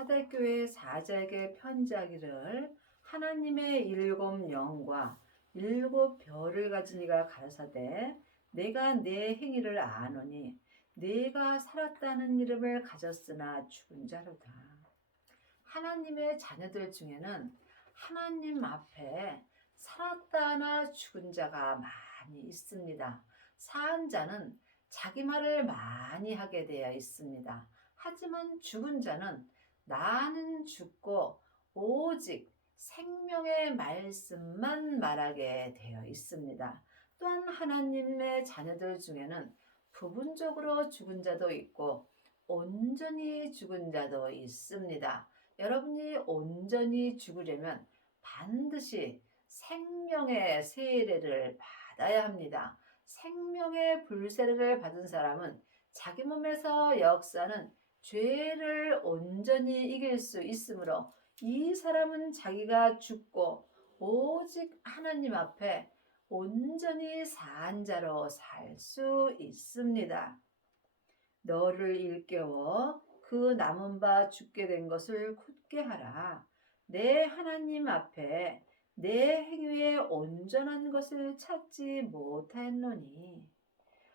사대교회 사자에게 편지하기를 하나님의 일곱 영과 일곱 별을 가진 이가 가라사대 내가 내 행위를 아노니 내가 살았다는 이름을 가졌으나 죽은 자로다. 하나님의 자녀들 중에는 하나님 앞에 살았다나 죽은 자가 많이 있습니다. 사한 자는 자기 말을 많이 하게 되어 있습니다. 하지만 죽은 자는 나는 죽고 오직 생명의 말씀만 말하게 되어 있습니다. 또한 하나님의 자녀들 중에는 부분적으로 죽은 자도 있고 온전히 죽은 자도 있습니다. 여러분이 온전히 죽으려면 반드시 생명의 세례를 받아야 합니다. 생명의 불세례를 받은 사람은 자기 몸에서 역사는 죄를 온전히 이길 수 있으므로 이 사람은 자기가 죽고 오직 하나님 앞에 온전히 산 자로 살 수 있습니다. 너를 일깨워 그 남은 바 죽게 된 것을 굳게 하라. 내 하나님 앞에 내 행위에 온전한 것을 찾지 못하였노니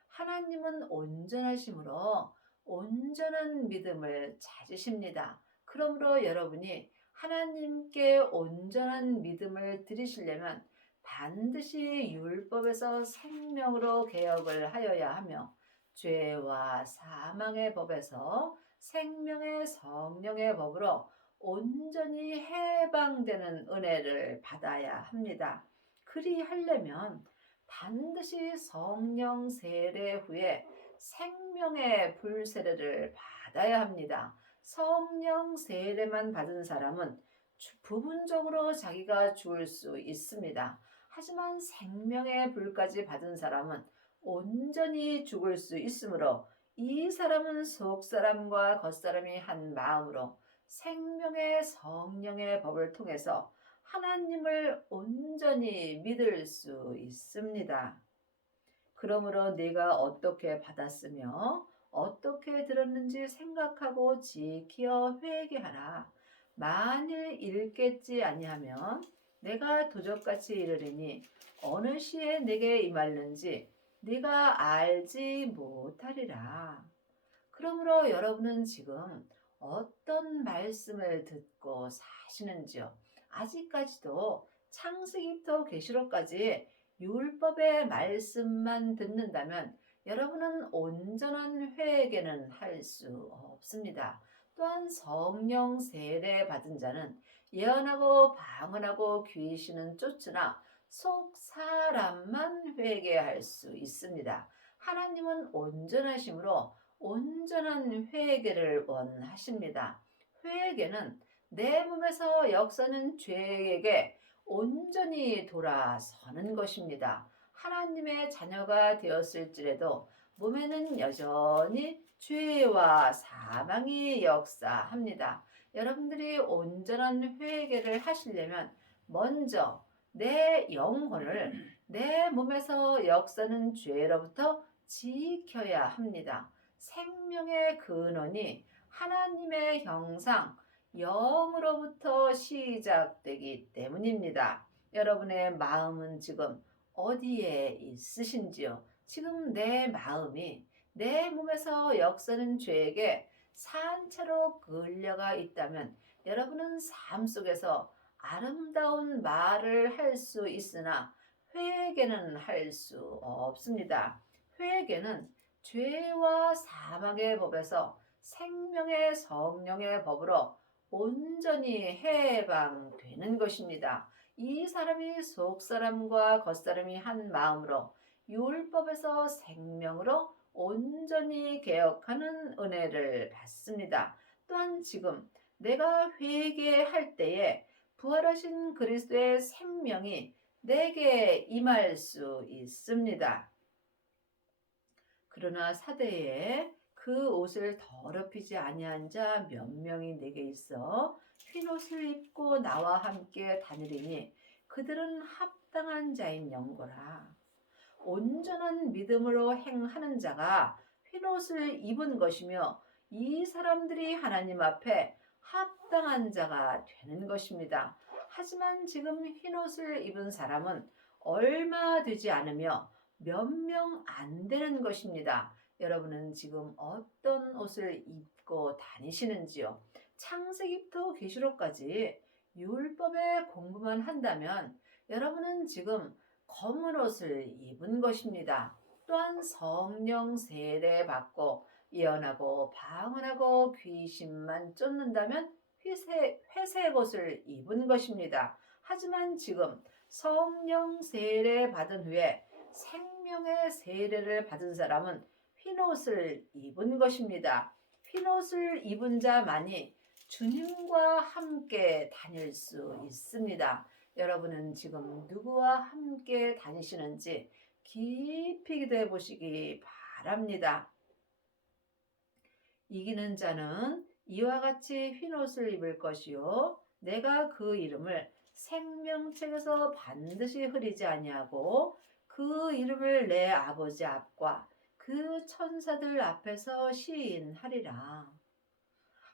하나님은 온전하심으로 온전한 믿음을 찾으십니다. 그러므로 여러분이 하나님께 온전한 믿음을 드리시려면 반드시 율법에서 생명으로 개혁을 하여야 하며 죄와 사망의 법에서 생명의 성령의 법으로 온전히 해방되는 은혜를 받아야 합니다. 그리하려면 반드시 성령 세례 후에 생명의 불세례를 받아야 합니다. 성령 세례만 받은 사람은 부분적으로 자기가 죽을 수 있습니다. 하지만 생명의 불까지 받은 사람은 온전히 죽을 수 있으므로 이 사람은 속사람과 겉사람이 한 마음으로 생명의 성령의 법을 통해서 하나님을 온전히 믿을 수 있습니다. 그러므로 네가 어떻게 받았으며 어떻게 들었는지 생각하고 지키어 회개하라. 만일 읽겠지 아니하면 내가 도적같이 이르리니 어느 시에 내게 임할는지 네가 알지 못하리라. 그러므로 여러분은 지금 어떤 말씀을 듣고 사시는지요? 아직까지도 창세기부터 계시록까지 율법의 말씀만 듣는다면 여러분은 온전한 회개는 할 수 없습니다. 또한 성령 세례 받은 자는 예언하고 방언하고 귀신은 쫓으나 속 사람만 회개할 수 있습니다. 하나님은 온전하심으로 온전한 회개를 원하십니다. 회개는 내 몸에서 역사는 죄에게 온전히 돌아서는 것입니다. 하나님의 자녀가 되었을지라도 몸에는 여전히 죄와 사망이 역사합니다. 여러분들이 온전한 회개를 하시려면 먼저 내 영혼을 내 몸에서 역사는 죄로부터 지켜야 합니다. 생명의 근원이 하나님의 형상, 영으로부터 시작되기 때문입니다. 여러분의 마음은 지금 어디에 있으신지요? 지금 내 마음이 내 몸에서 역사는 죄에게 산채로 끌려가 있다면 여러분은 삶 속에서 아름다운 말을 할 수 있으나 회개는 할 수 없습니다. 회개는 죄와 사망의 법에서 생명의 성령의 법으로 온전히 해방되는 것입니다. 이 사람이 속사람과 겉사람이 한 마음으로 율법에서 생명으로 온전히 개혁하는 은혜를 받습니다. 또한 지금 내가 회개할 때에 부활하신 그리스도의 생명이 내게 임할 수 있습니다. 그러나 사대에 그 옷을 더럽히지 아니한 자 몇 명이 내게 있어 흰 옷을 입고 나와 함께 다니리니 그들은 합당한 자인 영거라. 온전한 믿음으로 행하는 자가 흰 옷을 입은 것이며 이 사람들이 하나님 앞에 합당한 자가 되는 것입니다. 하지만 지금 흰옷을 입은 사람은 얼마 되지 않으며 몇 명 안 되는 것입니다. 여러분은 지금 어떤 옷을 입고 다니시는지요? 창세기부터 계시록까지 율법의 공부만 한다면 여러분은 지금 검은 옷을 입은 것입니다. 또한 성령 세례 받고 예언하고 방언하고 귀신만 쫓는다면 회색 옷을 입은 것입니다. 하지만 지금 성령 세례 받은 후에 생명의 세례를 받은 사람은 흰옷을 입은 것입니다. 흰옷을 입은 자만이 주님과 함께 다닐 수 있습니다. 여러분은 지금 누구와 함께 다니시는지 깊이 기도해 보시기 바랍니다. 이기는 자는 이와 같이 흰옷을 입을 것이요 내가 그 이름을 생명책에서 반드시 흐리지 아니하고 그 이름을 내 아버지 앞과 그 천사들 앞에서 시인하리라.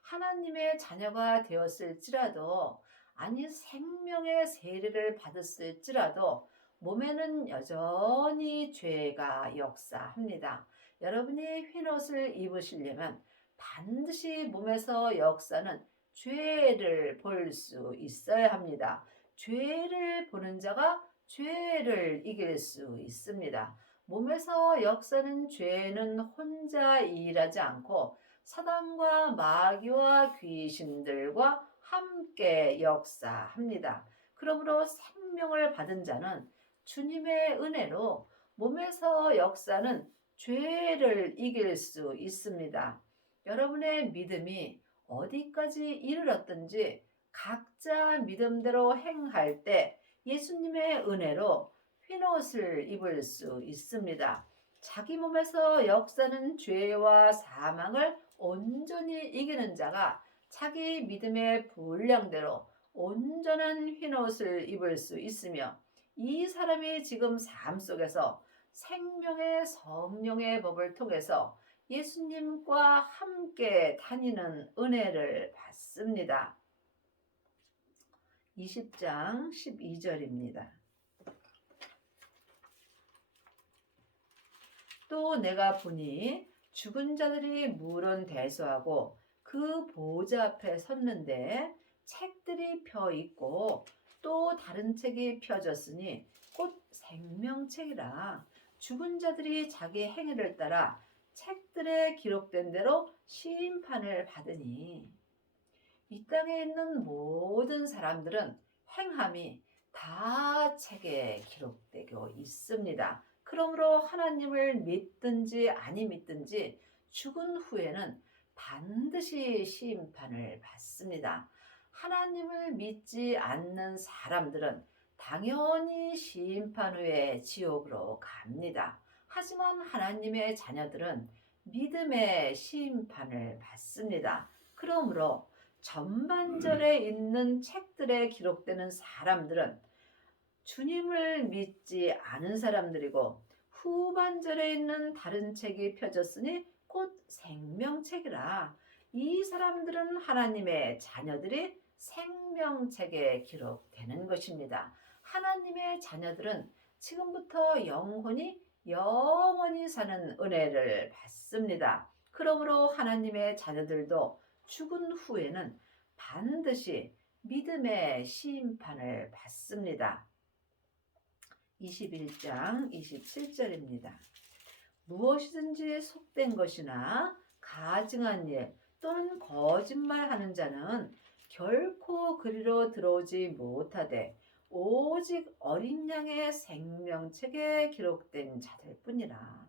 하나님의 자녀가 되었을지라도 아니 생명의 세례를 받았을지라도 몸에는 여전히 죄가 역사합니다. 여러분이 흰옷을 입으시려면 반드시 몸에서 역사는 죄를 볼 수 있어야 합니다. 죄를 보는 자가 죄를 이길 수 있습니다. 몸에서 역사는 죄는 혼자 일하지 않고 사단과 마귀와 귀신들과 함께 역사합니다. 그러므로 생명을 받은 자는 주님의 은혜로 몸에서 역사는 죄를 이길 수 있습니다. 여러분의 믿음이 어디까지 이르렀든지 각자 믿음대로 행할 때 예수님의 은혜로 흰옷을 입을 수 있습니다. 자기 몸에서 역사는 죄와 사망을 온전히 이기는 자가 자기 믿음의 분량대로 온전한 흰옷을 입을 수 있으며 이 사람이 지금 삶 속에서 생명의 성령의 법을 통해서 예수님과 함께 다니는 은혜를 받습니다. 20장 12절입니다. 또 내가 보니 죽은 자들이 물은 대수하고 그 보좌 앞에 섰는데 책들이 펴 있고 또 다른 책이 펴졌으니 곧 생명책이라. 죽은 자들이 자기 행위를 따라 책들에 기록된 대로 심판을 받으니 이 땅에 있는 모든 사람들은 행함이 다 책에 기록되고 있습니다. 그러므로 하나님을 믿든지 아니 믿든지 죽은 후에는 반드시 심판을 받습니다. 하나님을 믿지 않는 사람들은 당연히 심판 후에 지옥으로 갑니다. 하지만 하나님의 자녀들은 믿음의 심판을 받습니다. 그러므로 전반절에 있는 책들에 기록되는 사람들은 주님을 믿지 않은 사람들이고 후반절에 있는 다른 책이 펴졌으니 곧 생명책이라. 이 사람들은 하나님의 자녀들이 생명책에 기록되는 것입니다. 하나님의 자녀들은 지금부터 영원히 사는 은혜를 받습니다. 그러므로 하나님의 자녀들도 죽은 후에는 반드시 믿음의 심판을 받습니다. 21장 27절입니다. 무엇이든지 속된 것이나 가증한 일 또는 거짓말하는 자는 결코 그리로 들어오지 못하되 오직 어린 양의 생명책에 기록된 자들뿐이라.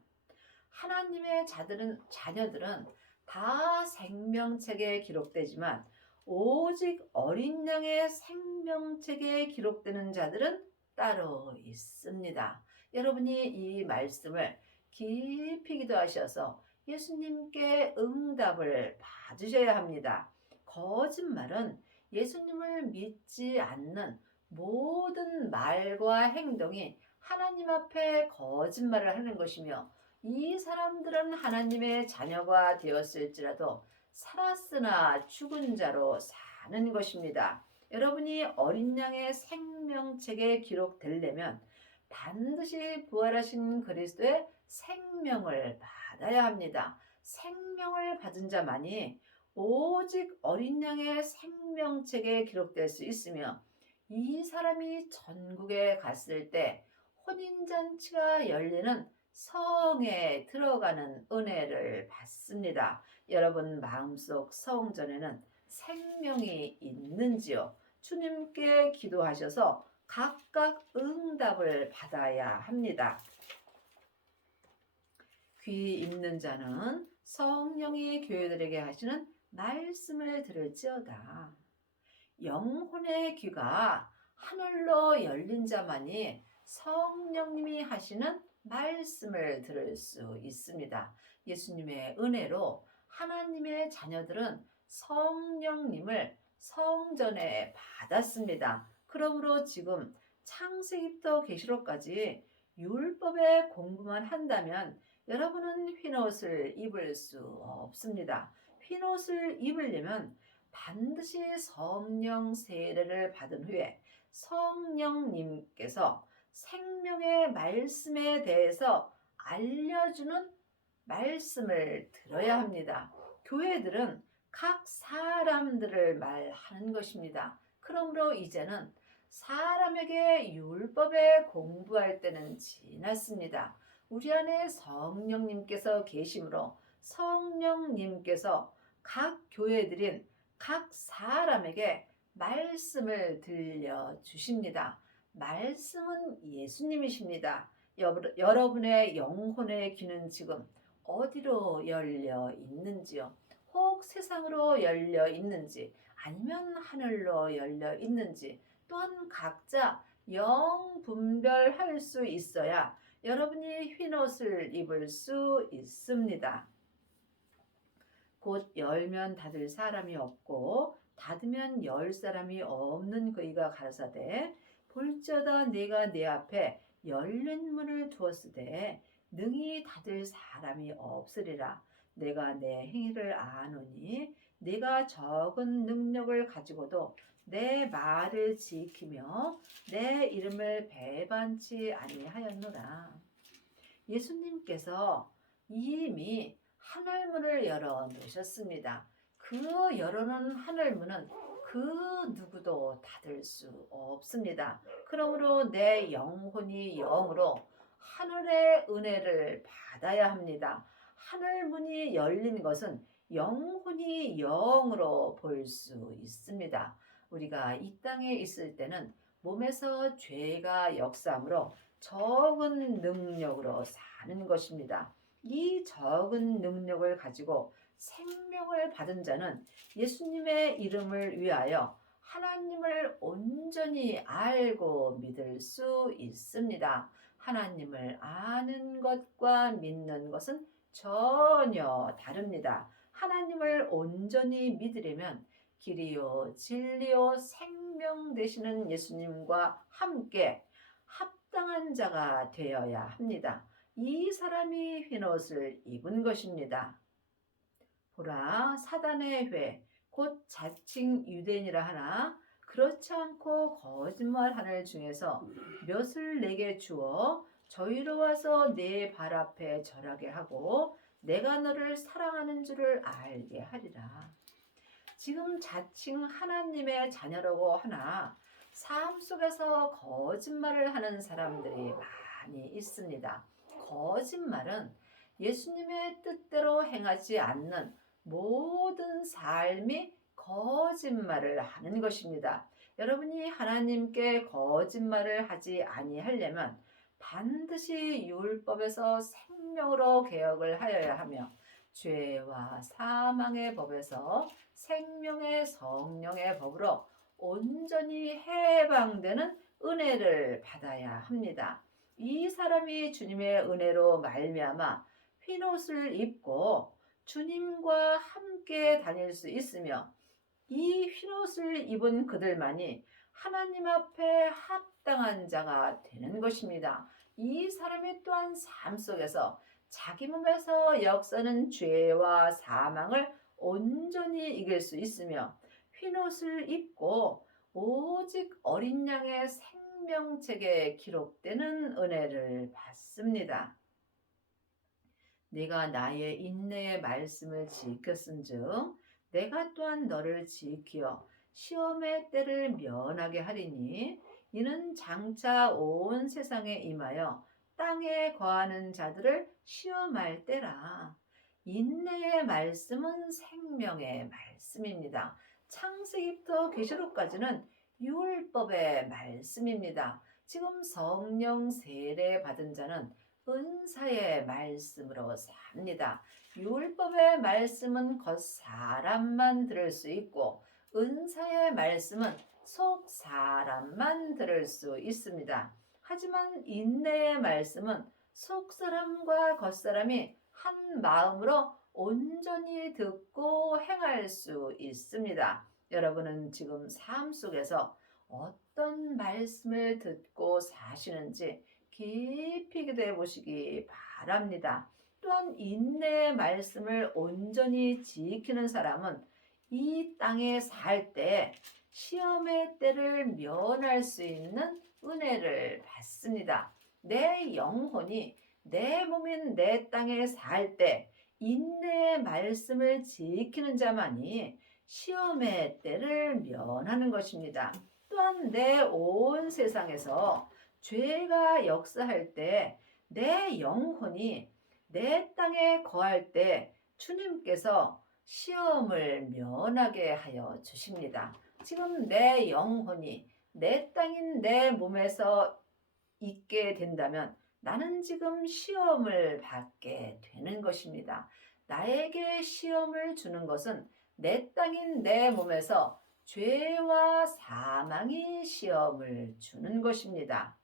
하나님의 자녀들은 다 생명책에 기록되지만 오직 어린 양의 생명책에 기록되는 자들은 따로 있습니다. 여러분이 이 말씀을 깊이 기도하셔서 예수님께 응답을 받으셔야 합니다. 거짓말은 예수님을 믿지 않는 모든 말과 행동이 하나님 앞에 거짓말을 하는 것이며 이 사람들은 하나님의 자녀가 되었을지라도 살았으나 죽은 자로 사는 것입니다. 여러분이 어린 양의 생명책에 기록되려면 반드시 부활하신 그리스도의 생명을 받아야 합니다. 생명을 받은 자만이 오직 어린 양의 생명책에 기록될 수 있으며, 이 사람이 전국에 갔을 때 혼인잔치가 열리는 성에 들어가는 은혜를 받습니다. 여러분 마음속 성전에는 생명이 있는지요? 주님께 기도하셔서 각각 응답을 받아야 합니다. 귀 있는 자는 성령이 교회들에게 하시는 말씀을 들을지어다. 영혼의 귀가 하늘로 열린 자만이 성령님이 하시는 말씀을 들을 수 있습니다. 예수님의 은혜로 하나님의 자녀들은 성령님을 성전에 받았습니다. 그러므로 지금 창세기부터 계시록까지 율법의 공부만 한다면 여러분은 흰옷을 입을 수 없습니다. 흰옷을 입으려면 반드시 성령 세례를 받은 후에 성령님께서 생명의 말씀에 대해서 알려주는 말씀을 들어야 합니다. 교회들은 각 사람들을 말하는 것입니다. 그러므로 이제는 사람에게 율법에 공부할 때는 지났습니다. 우리 안에 성령님께서 계심으로 성령님께서 각 교회들인 각 사람에게 말씀을 들려주십니다. 말씀은 예수님이십니다. 여러분의 영혼의 귀는 지금 어디로 열려 있는지요? 혹 세상으로 열려 있는지, 아니면 하늘로 열려 있는지, 또한 각자 영 분별할 수 있어야 여러분이 흰옷을 입을 수 있습니다. 곧 열면 닫을 사람이 없고 닫으면 열 사람이 없는 그이가 가라사대, 볼지어다 내가 내 앞에 열린 문을 두었으되 능히 닫을 사람이 없으리라. 내가 내 행위를 아노니 내가 적은 능력을 가지고도 내 말을 지키며 내 이름을 배반치 아니하였노라. 예수님께서 이미 하늘문을 열어 놓으셨습니다. 그 열어놓은 하늘문은 그 누구도 닫을 수 없습니다. 그러므로 내 영혼이 영으로 하늘의 은혜를 받아야 합니다. 하늘문이 열린 것은 영혼이 영으로 볼 수 있습니다. 우리가 이 땅에 있을 때는 몸에서 죄가 역사함으로 적은 능력으로 사는 것입니다. 이 적은 능력을 가지고 생명을 받은 자는 예수님의 이름을 위하여 하나님을 온전히 알고 믿을 수 있습니다. 하나님을 아는 것과 믿는 것은 전혀 다릅니다. 하나님을 온전히 믿으려면 길이요 진리요 생명 되시는 예수님과 함께 합당한 자가 되어야 합니다. 이 사람이 흰옷을 입은 것입니다. 보라, 사단의 회, 곧 자칭 유대인이라 하나 그렇지 않고 거짓말하는 중에서 몇을 내게 주어 저희로 와서 내 발 앞에 절하게 하고 내가 너를 사랑하는 줄을 알게 하리라. 지금 자칭 하나님의 자녀라고 하나 삶 속에서 거짓말을 하는 사람들이 많이 있습니다. 거짓말은 예수님의 뜻대로 행하지 않는 모든 삶이 거짓말을 하는 것입니다. 여러분이 하나님께 거짓말을 하지 아니하려면 반드시 율법에서 생명으로 개혁을 하여야 하며 죄와 사망의 법에서 생명의 성령의 법으로 온전히 해방되는 은혜를 받아야 합니다. 이 사람이 주님의 은혜로 말미암아 흰옷을 입고 주님과 함께 다닐 수 있으며, 이 흰옷을 입은 그들만이 하나님 앞에 합당한 자가 되는 것입니다. 이 사람이 또한 삶 속에서 자기 몸에서 역사는 죄와 사망을 온전히 이길 수 있으며 흰옷을 입고 오직 어린 양의 생명책에 기록되는 은혜를 받습니다. 네가 나의 인내의 말씀을 지켰은즉 내가 또한 너를 지키어 시험의 때를 면하게 하리니 이는 장차 온 세상에 임하여 땅에 거하는 자들을 시험할 때라. 인내의 말씀은 생명의 말씀입니다. 창세기부터 계시록까지는 율법의 말씀입니다. 지금 성령 세례 받은 자는 은사의 말씀으로 삽니다. 율법의 말씀은 겉 사람만 들을 수 있고 은사의 말씀은 속 사람만 들을 수 있습니다. 하지만 인내의 말씀은 속 사람과 겉 사람이 한 마음으로 온전히 듣고 행할 수 있습니다. 여러분은 지금 삶 속에서 어떤 말씀을 듣고 사시는지 깊이 기도해 보시기 바랍니다. 또한 인내의 말씀을 온전히 지키는 사람은 이 땅에 살 때 시험의 때를 면할 수 있는 은혜를 받습니다. 내 영혼이 내 몸인 내 땅에 살 때 인내의 말씀을 지키는 자만이 시험의 때를 면하는 것입니다. 또한 내 온 세상에서 죄가 역사할 때 내 영혼이 내 땅에 거할 때 주님께서 시험을 면하게 하여 주십니다. 지금 내 영혼이 내 땅인 내 몸에서 있게 된다면 나는 지금 시험을 받게 되는 것입니다. 나에게 시험을 주는 것은 내 땅인 내 몸에서 죄와 사망이 시험을 주는 것입니다.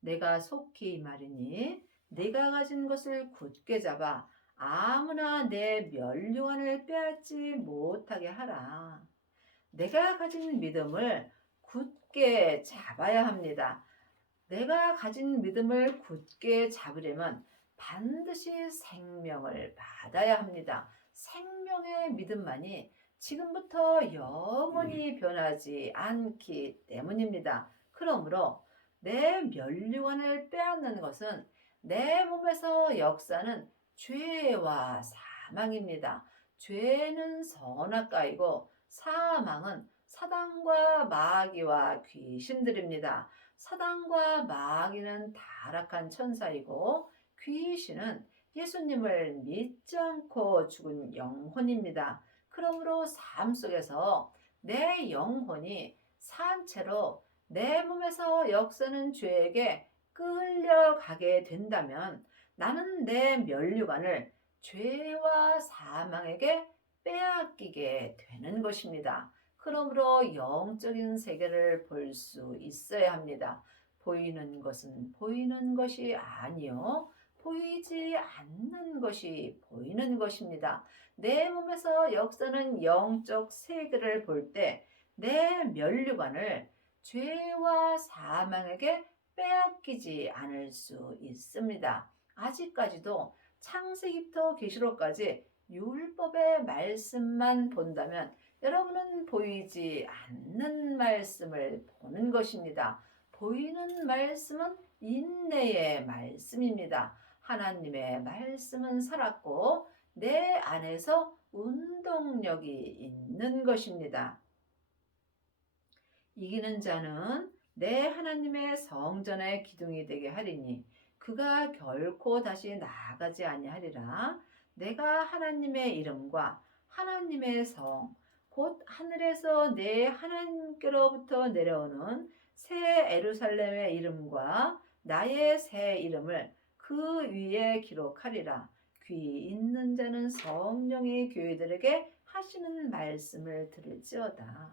내가 속히 말이니 네가 가진 것을 굳게 잡아 아무나 내 면류관을 빼앗지 못하게 하라. 내가 가진 믿음을 굳게 잡아야 합니다. 내가 가진 믿음을 굳게 잡으려면 반드시 생명을 받아야 합니다. 생명의 믿음만이 지금부터 영원히 변하지 않기 때문입니다. 그러므로 내 면류관을 빼앗는 것은 내 몸에서 역사는 죄와 사망입니다. 죄는 선악과이고 사망은 사단과 마귀와 귀신들입니다. 사단과 마귀는 타락한 천사이고 귀신은 예수님을 믿지 않고 죽은 영혼입니다. 그러므로 삶 속에서 내 영혼이 산채로 내 몸에서 역사는 죄에게 끌려가게 된다면 나는 내 면류관을 죄와 사망에게 빼앗기게 되는 것입니다. 그러므로 영적인 세계를 볼 수 있어야 합니다. 보이는 것은 보이는 것이 아니요 보이지 않는 것이 보이는 것입니다. 내 몸에서 역사는 영적 세계를 볼 때 내 면류관을 죄와 사망에게 빼앗기지 않을 수 있습니다. 아직까지도 창세기부터 계시록까지 율법의 말씀만 본다면 여러분은 보이지 않는 말씀을 보는 것입니다. 보이는 말씀은 인내의 말씀입니다. 하나님의 말씀은 살았고 내 안에서 운동력이 있는 것입니다. 이기는 자는 내 하나님의 성전의 기둥이 되게 하리니 그가 결코 다시 나아가지 아니하리라. 내가 하나님의 이름과 하나님의 성 곧 하늘에서 내 하나님께로부터 내려오는 새 에루살렘의 이름과 나의 새 이름을 그 위에 기록하리라. 귀 있는 자는 성령이 교회들에게 하시는 말씀을 들을지어다.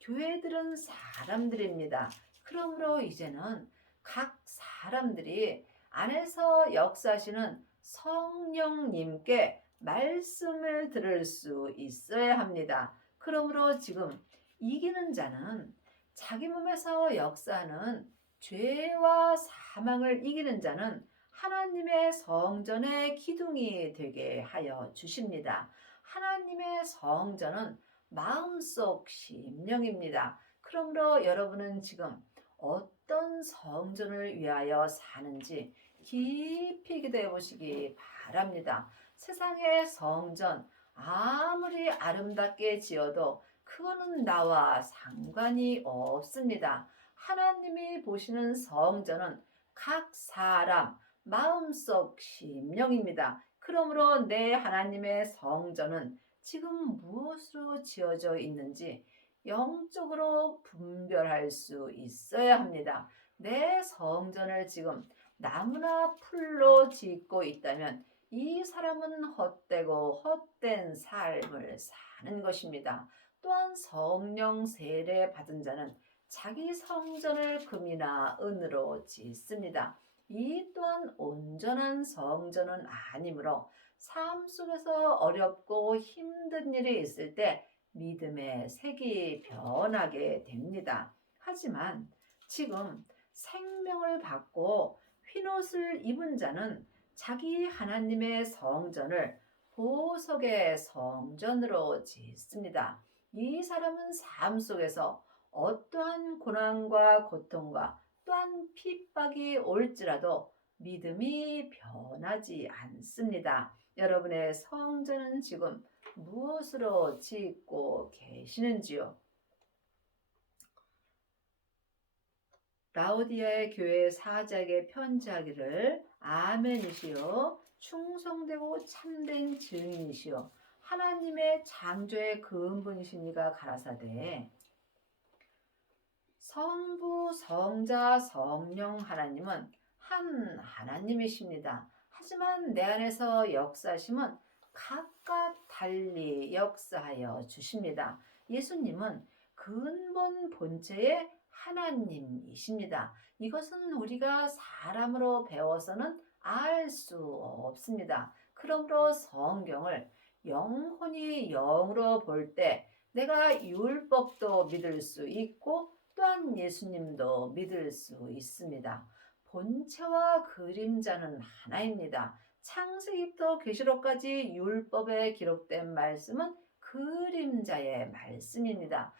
교회들은 사람들입니다. 그러므로 이제는 각 사람들이 안에서 역사하시는 성령님께 말씀을 들을 수 있어야 합니다. 그러므로 지금 이기는 자는 자기 몸에서 역사하는 죄와 사망을 이기는 자는 하나님의 성전의 기둥이 되게 하여 주십니다. 하나님의 성전은 마음속 심령입니다. 그러므로 여러분은 지금 어떤 성전을 위하여 사는지 깊이 기도해 보시기 바랍니다. 세상의 성전 아무리 아름답게 지어도 그거는 나와 상관이 없습니다. 하나님이 보시는 성전은 각 사람 마음속 심령입니다. 그러므로 내 하나님의 성전은 지금 무엇으로 지어져 있는지 영적으로 분별할 수 있어야 합니다. 내 성전을 지금 나무나 풀로 짓고 있다면 이 사람은 헛되고 헛된 삶을 사는 것입니다. 또한 성령 세례 받은 자는 자기 성전을 금이나 은으로 짓습니다. 이 또한 온전한 성전은 아니므로 삶 속에서 어렵고 힘든 일이 있을 때 믿음의 색이 변하게 됩니다. 하지만 지금 생명을 받고 흰옷을 입은 자는 자기 하나님의 성전을 보석의 성전으로 짓습니다. 이 사람은 삶 속에서 어떠한 고난과 고통과 또한 핍박이 올지라도 믿음이 변하지 않습니다. 여러분의 성전은 지금 무엇으로 짓고 계시는지요? 라오디아의 교회 사자에게 편지하기를 아멘이시요 충성되고 참된 증인이시요 하나님의 창조의 근본이시니가 가라사대 성부, 성자, 성령 하나님은 한 하나님이십니다. 하지만 내 안에서 역사심은 각각 달리 역사하여 주십니다. 예수님은 근본 본체의 하나님이십니다. 이것은 우리가 사람으로 배워서는 알 수 없습니다. 그러므로 성경을 영혼이 영으로 볼 때 내가 율법도 믿을 수 있고 또한 예수님도 믿을 수 있습니다. 본체와 그림자는 하나입니다. 창세기부터 계시록까지 율법에 기록된 말씀은 그림자의 말씀입니다.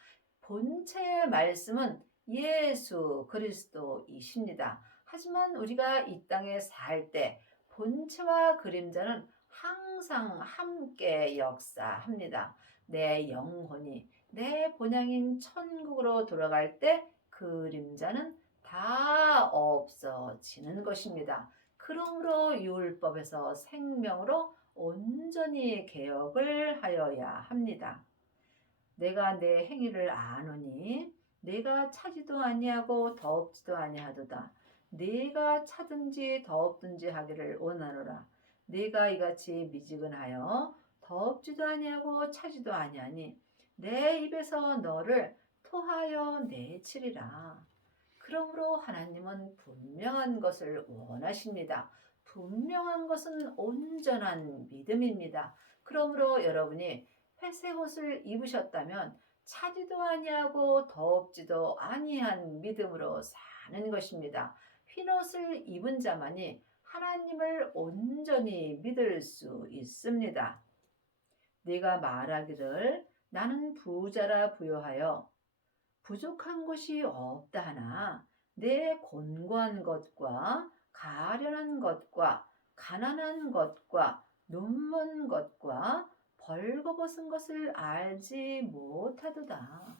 본체의 말씀은 예수 그리스도이십니다. 하지만 우리가 이 땅에 살 때 본체와 그림자는 항상 함께 역사합니다. 내 영혼이 내 본향인 천국으로 돌아갈 때 그림자는 다 없어지는 것입니다. 그러므로 율법에서 생명으로 온전히 개혁을 하여야 합니다. 내가 내 행위를 아노니 내가 차지도 아니하고 더없지도 아니하도다. 내가 차든지 더없든지 하기를 원하노라. 내가 이같이 미지근하여 더없지도 아니하고 차지도 아니하니 내 입에서 너를 토하여 내치리라. 그러므로 하나님은 분명한 것을 원하십니다. 분명한 것은 온전한 믿음입니다. 그러므로 여러분이 회색 옷을 입으셨다면 차지도 아니하고 더없지도 아니한 믿음으로 사는 것입니다. 흰 옷을 입은 자만이 하나님을 온전히 믿을 수 있습니다. 네가 말하기를 나는 부자라 부요하여 부족한 것이 없다 하나 내 곤고한 것과 가련한 것과 가난한 것과 눈먼 것과 벌거벗은 것을 알지 못하도다.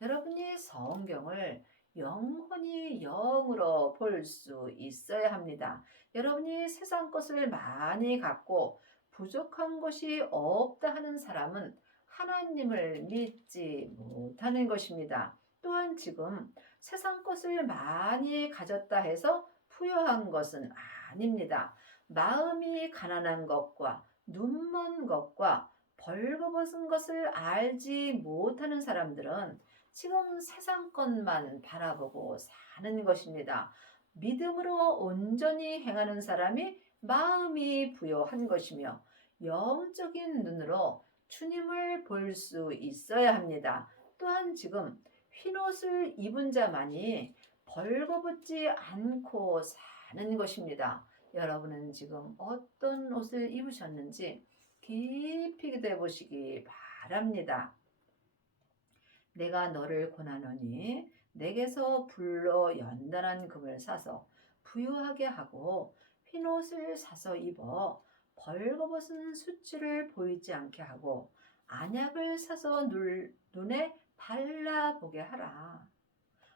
여러분이 성경을 영혼이 영으로 볼 수 있어야 합니다. 여러분이 세상 것을 많이 갖고 부족한 것이 없다 하는 사람은 하나님을 믿지 못하는 것입니다. 또한 지금 세상 것을 많이 가졌다 해서 부유한 것은 아닙니다. 마음이 가난한 것과 눈먼 것과 벌거벗은 것을 알지 못하는 사람들은 지금 세상 것만 바라보고 사는 것입니다. 믿음으로 온전히 행하는 사람이 마음이 부요한 것이며 영적인 눈으로 주님을 볼 수 있어야 합니다. 또한 지금 흰옷을 입은 자만이 벌거벗지 않고 사는 것입니다. 여러분은 지금 어떤 옷을 입으셨는지 깊이 기도해 보시기 바랍니다. 내가 너를 권하노니 내게서 불로 연단한 금을 사서 부유하게 하고 흰옷을 사서 입어 벌거벗은 수치를 보이지 않게 하고 안약을 사서 눈에 발라보게 하라.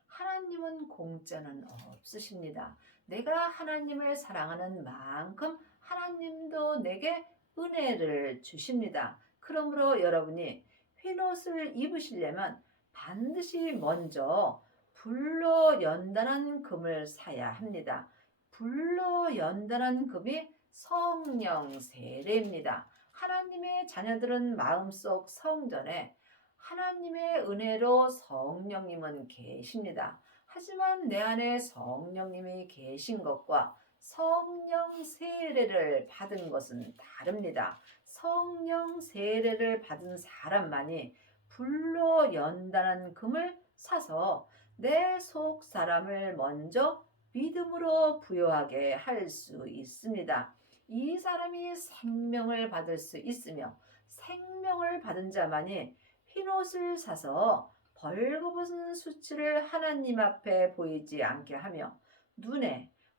하나님은 공짜는 없으십니다. 내가 하나님을 사랑하는 만큼 하나님도 내게 은혜를 주십니다. 그러므로 여러분이 흰옷을 입으시려면 반드시 먼저 불로 연단한 금을 사야 합니다. 불로 연단한 금이 성령 세례입니다. 하나님의 자녀들은 마음속 성전에 하나님의 은혜로 성령님은 계십니다. 하지만 내 안에 성령님이 계신 것과 성령 세례를 받은 것은 다릅니다. 성령 세례를 받은 사람만이 불로 연단한 금을 사서 내 속 사람을 먼저 믿음으로 부요하게 할 수 있습니다. 이 사람이 생명을 받을 수 있으며 생명을 받은 자만이 흰옷을 사서 벌거벗은 수치를 하나님 앞에 보이지 않게 하며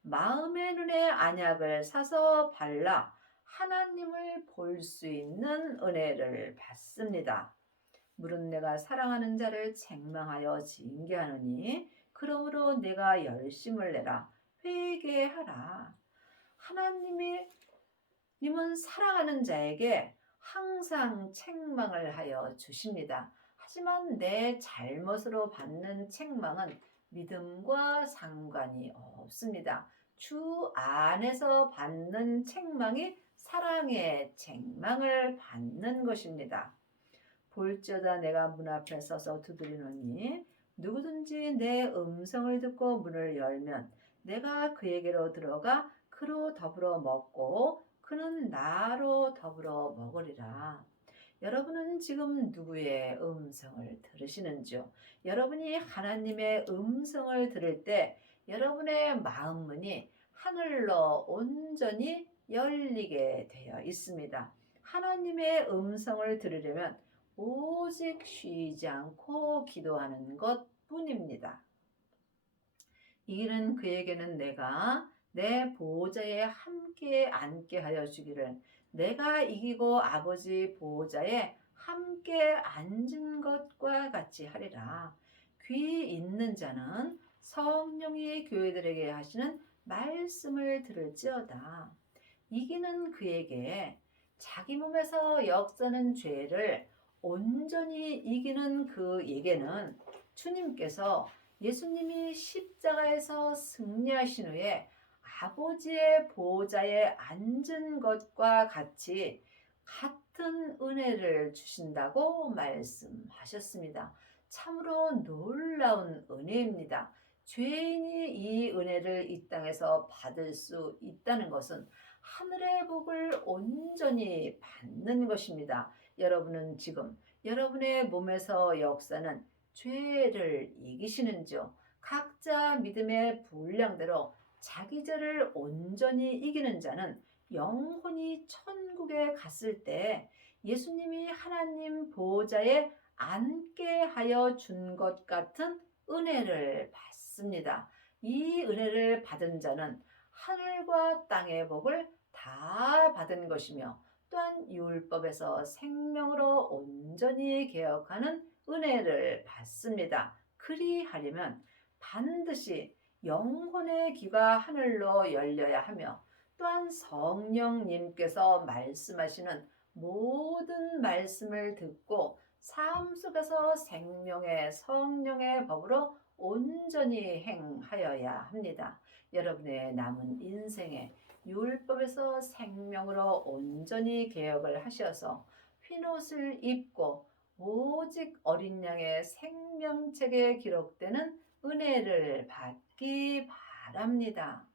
마음의 눈에 안약을 사서 발라 하나님을 볼 수 있는 은혜를 받습니다. 물은 내가 사랑하는 자를 책망하여 징계하느니 그러므로 내가 열심을 내라 회개하라. 님은 사랑하는 자에게 항상 책망을 하여 주십니다. 하지만 내 잘못으로 받는 책망은 믿음과 상관이 없습니다. 주 안에서 받는 책망이 사랑의 책망을 받는 것입니다. 볼지어다 내가 문 앞에 서서 두드리노니 누구든지 내 음성을 듣고 문을 열면 내가 그에게로 들어가 그로 더불어 먹고 그는 나로 더불어 먹으리라. 여러분은 지금 누구의 음성을 들으시는지요? 여러분이 하나님의 음성을 들을 때 여러분의 마음문이 하늘로 온전히 열리게 되어 있습니다. 하나님의 음성을 들으려면 오직 쉬지 않고 기도하는 것뿐입니다. 이 일은 그에게는 내가 내 보좌에 함께 앉게 하여 주기를 내가 이기고 아버지 보좌에 함께 앉은 것과 같이 하리라. 귀 있는 자는 성령이 교회들에게 하시는 말씀을 들을지어다. 이기는 그에게 자기 몸에서 역사는 죄를 온전히 이기는 그에게는 주님께서 예수님이 십자가에서 승리하신 후에 아버지의 보좌에 앉은 것과 같은 은혜를 주신다고 말씀하셨습니다. 참으로 놀라운 은혜입니다. 죄인이 이 은혜를 이 땅에서 받을 수 있다는 것은 하늘의 복을 온전히 받는 것입니다. 여러분은 지금 여러분의 몸에서 역사는 죄를 이기시는지요? 각자 믿음의 분량대로 자기 죄를 온전히 이기는 자는 영혼이 천국에 갔을 때 예수님이 하나님 보좌에 앉게 하여 준 것 같은 은혜를 받습니다. 이 은혜를 받은 자는 하늘과 땅의 복을 다 받은 것이며 또한 율법에서 생명으로 온전히 개혁하는 은혜를 받습니다. 그리하려면 반드시 영혼의 귀가 하늘로 열려야 하며 또한 성령님께서 말씀하시는 모든 말씀을 듣고 삶 속에서 생명의 성령의 법으로 온전히 행하여야 합니다. 여러분의 남은 인생에 율법에서 생명으로 온전히 개혁을 하셔서 흰옷을 입고 오직 어린 양의 생명책에 기록되는 은혜를 받기 바랍니다.